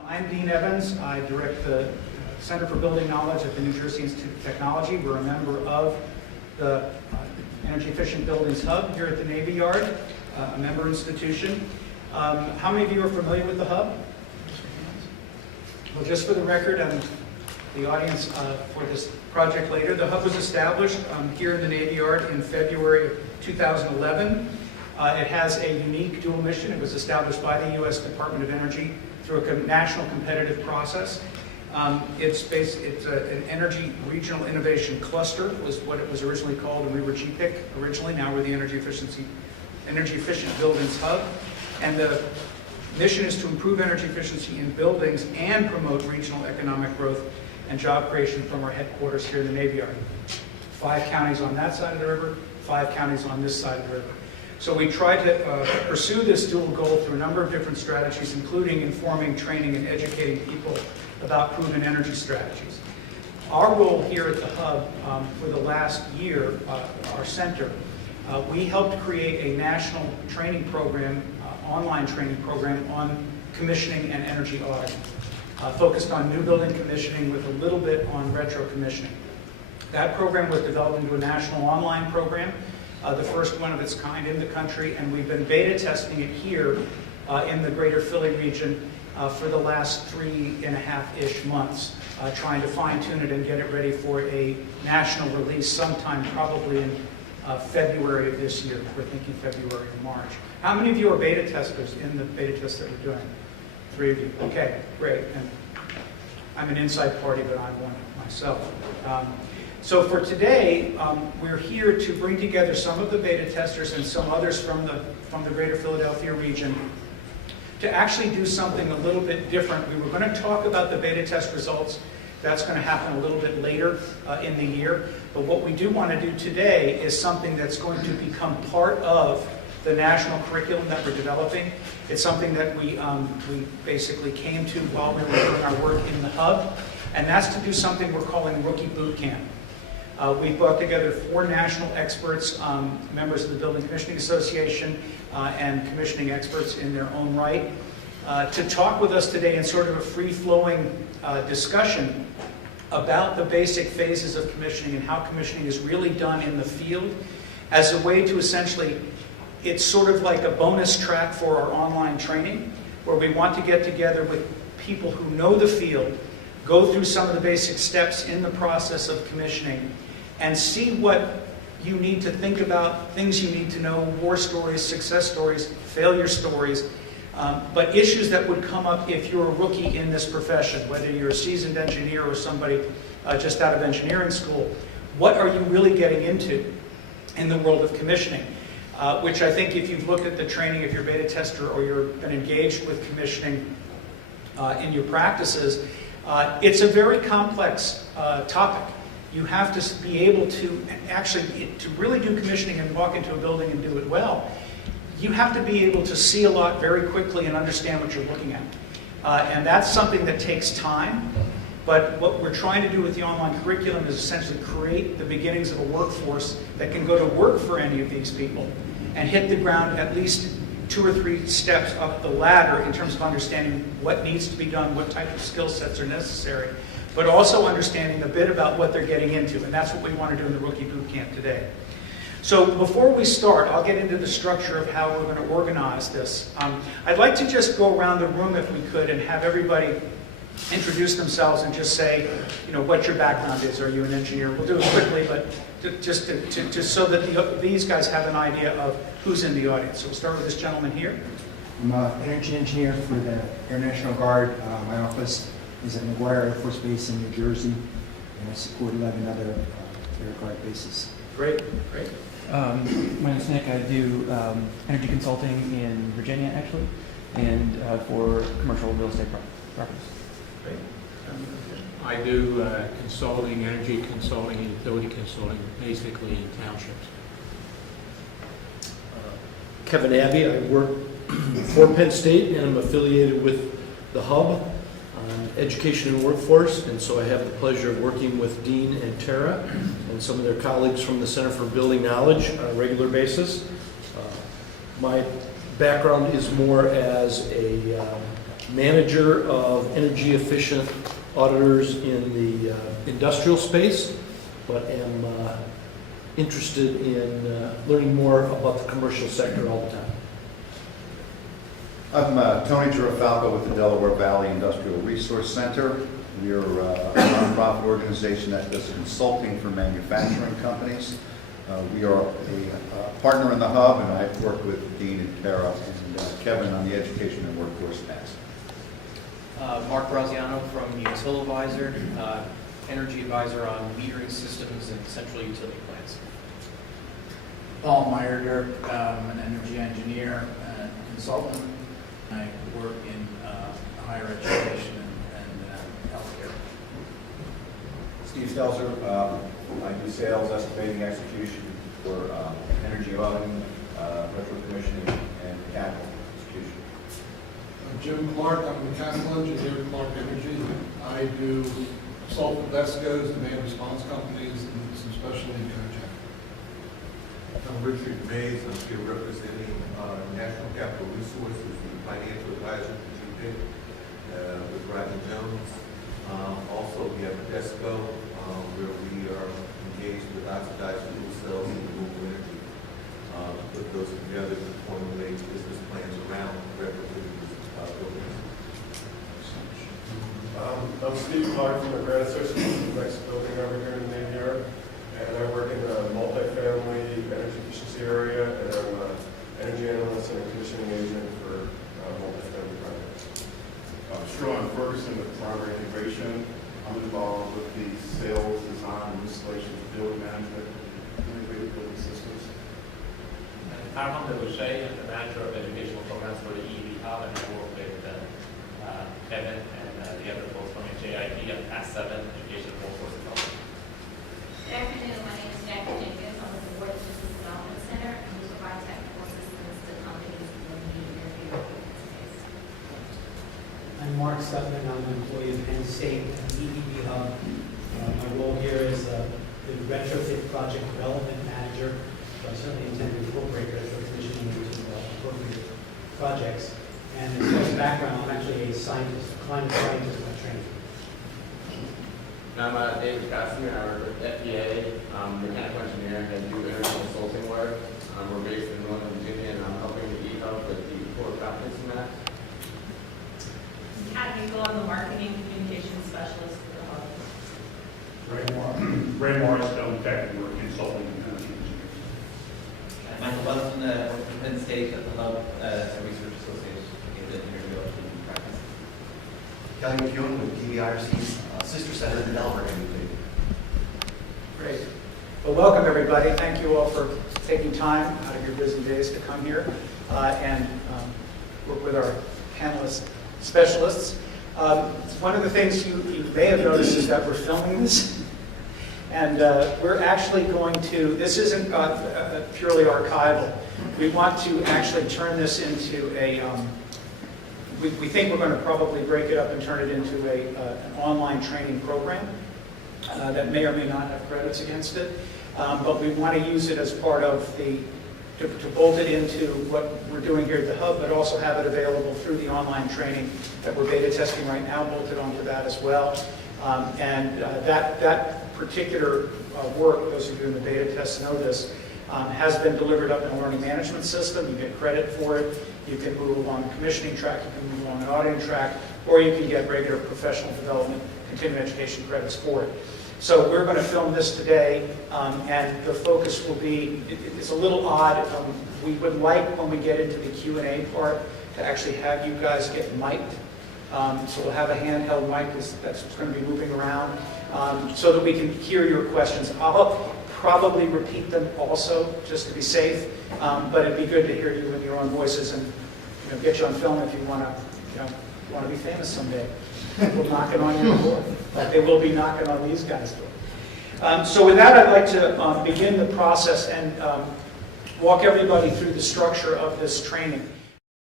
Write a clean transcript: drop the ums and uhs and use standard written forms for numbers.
I'm Deane Evans. I direct the Center for Building Knowledge at the New Jersey Institute of Technology. We're a member of the Energy Efficient Buildings Hub here at the Navy Yard, a member institution. How many of you are familiar with the Hub? Well, just for the record, and the audience for this project later, the Hub was established here in the Navy Yard in February of 2011. It has a unique dual mission. It was established by the U.S. Department of Energy through a national competitive process. It's an energy regional innovation cluster was what it was originally called, and we were GPIC originally. Now we're the Energy Efficient Buildings Hub. And the mission is to improve energy efficiency in buildings and promote regional economic growth and job creation from our headquarters here in the Navy Yard. 5 counties on that side of the river, 5 counties on this side of the river. So we try to pursue this dual goal through a number of different strategies, including informing, training, and educating people about proven energy strategies. Our role here at the Hub for the last year, our center, we helped create a national training program, online training program on commissioning and energy auditing, focused on new building commissioning with a little bit on retro commissioning. That program was developed into a national online program, the first one of its kind in the country, and we've been beta testing it here in the greater Philly region for the last 3.5-ish months, trying to fine-tune it and get it ready for a national release sometime probably in February of this year. We're thinking February or March. How many of you are beta testers in the beta test that we're doing? 3 of you. Okay, great. And I'm an inside party, but I'm one myself. So for today, we're here to bring together some of the beta testers and some others from the greater Philadelphia region to actually do something a little bit different. We were going to talk about the beta test results. That's going to happen a little bit later in the year. But what we do want to do today is something that's going to become part of the national curriculum that we're developing. It's something that we basically came to while we were doing our work in the Hub, and that's to do something we're calling Rookie Boot Camp. We've brought together 4 national experts, members of the Building Commissioning Association, and commissioning experts in their own right, to talk with us today in sort of a free-flowing discussion about the basic phases of commissioning and how commissioning is really done in the field as a way to essentially, it's sort of like a bonus track for our online training, where we want to get together with people who know the field, go through some of the basic steps in the process of commissioning, and see what you need to think about, things you need to know, war stories, success stories, failure stories, but issues that would come up if you're a rookie in this profession, whether you're a seasoned engineer or somebody just out of engineering school. What are you really getting into in the world of commissioning? Which I think if you've looked at the training, if you're a beta tester or you've been engaged with commissioning in your practices, it's a very complex topic. You have to be able to actually, to really do commissioning and walk into a building and do it well, you have to be able to see a lot very quickly and understand what you're looking at. And that's something that takes time, but what we're trying to do with the online curriculum is essentially create the beginnings of a workforce that can go to work for any of these people and hit the ground at least 2 or 3 steps up the ladder in terms of understanding what needs to be done, what type of skill sets are necessary, but also understanding a bit about what they're getting into. And that's what we want to do in the Rookie Boot Camp today. So before we start, I'll get into the structure of how we're going to organize this. I'd like to just go around the room if we could and have everybody introduce themselves and just say, what your background is. Are you an engineer? We'll do it quickly, but just so that these guys have an idea of who's in the audience. So we'll start with this gentleman here. I'm an energy engineer for the Air National Guard. My office is at McGuire Air Force Base in New Jersey, and I support 11 other Air Guard bases. Great, great. My name is Nick. I do energy consulting in Virginia, actually, and for commercial real estate properties. Great. I do consulting, energy consulting, and utility consulting, basically in townships. Kevin Abbey. I work for Penn State, and I'm affiliated with the Hub on Education and Workforce, and so I have the pleasure of working with Deane and Tara and some of their colleagues from the Center for Building Knowledge on a regular basis. My background is more as a manager of energy efficient auditors in the industrial space, but am interested in learning more about the commercial sector all the time. I'm Tony Girafalco with the Delaware Valley Industrial Resource Center. We are a nonprofit organization that does consulting for manufacturing companies. We are a partner in the hub, and I've worked with Deane and Tara and Kevin on the education and workforce task. Mark Graziano from Utilivisor, energy advisor on metering systems and central utility plants. Paul Meyer, an energy engineer and consultant. I work in higher education and healthcare. Steve Stelzer, I do sales, estimating, execution for energy auditing, retro commissioning, and mechanical execution. Jim Clark, I'm a mechanical engineer at Clark Energy. I do sulfur Vescos, demand response companies, and some specialty cogen. I'm Richard Mays. I'm here representing National Capital Resources, the financial advisor to GPIC with Rodney Jones. Also, we have DESCO, where we are engaged with oxidized fuel cells and renewable energy. Put those together to formulate business plans around retrofitting buildings. I'm Steve Clark from the Grad Association, next building over here in the Navy Yard. And I work in the multifamily energy efficiency area, and I'm an energy analyst and a commissioning agent for multifamily projects. Sean Ferguson with Primary Integration. I'm involved with the sales, design, and installation of building management, integrated building systems. And Armand Boucher, I'm the manager of educational programs for the EEV Hub, and I work with Kevin and the other folks from JIT at Past 7 Education Workforce Development. Good afternoon, my name is Jackie Jenkins. I'm with the Board of Business Development Center, and we provide technical assistance to companies in the energy space. I'm Mark Sutton. I'm an employee of Penn State and the EEB Hub. My role here is the retrofit project development manager. So I certainly intend to incorporate retrofit commissioning into appropriate projects. And as far as background, I'm actually a scientist, a climate scientist by training. I'm David Cassidy, and I work with FEA, mechanical engineer, and do energy consulting work. We're based in Northern Virginia, and I'm helping the E-Hub with the core competency map. Kat Hinkle, I'm the marketing and communications specialist for the hub. Ray Morris, Stone Tech, and we're consulting and energy engineers. Michael Buston, work for Penn State at the Hub as a research associate in the interview practice. Kelly McEwen with DVIRC's sister center in Delaware. Great. Well, welcome everybody. Thank you all for taking time out of your busy days to come here and work with our panelist specialists. One of the things you may have noticed is that we're filming this. And we're actually going to, this isn't purely archival. We want to actually turn this into a, we think we're going to probably break it up and turn it into an online training program that may or may not have credits against it. But we want to use it as part of the, to bolt it into what we're doing here at the Hub, but also have it available through the online training that we're beta testing right now, bolted onto that as well. That particular work, those of you in the beta test know this, has been delivered up in a learning management system. You get credit for it. You can move along the commissioning track, you can move along an auditing track, or you can get regular professional development, continuing education credits for it. So we're going to film this today, and the focus will be, it's a little odd. We would like, when we get into the Q&A part, to actually have you guys get mic'd. So we'll have a handheld mic that's going to be moving around so that we can hear your questions. I'll probably repeat them also, just to be safe, but it'd be good to hear you in your own voices and get you on film if you want to be famous someday. We'll knock it on your door. They will be knocking on these guys' door. So with that, I'd like to begin the process and walk everybody through the structure of this training.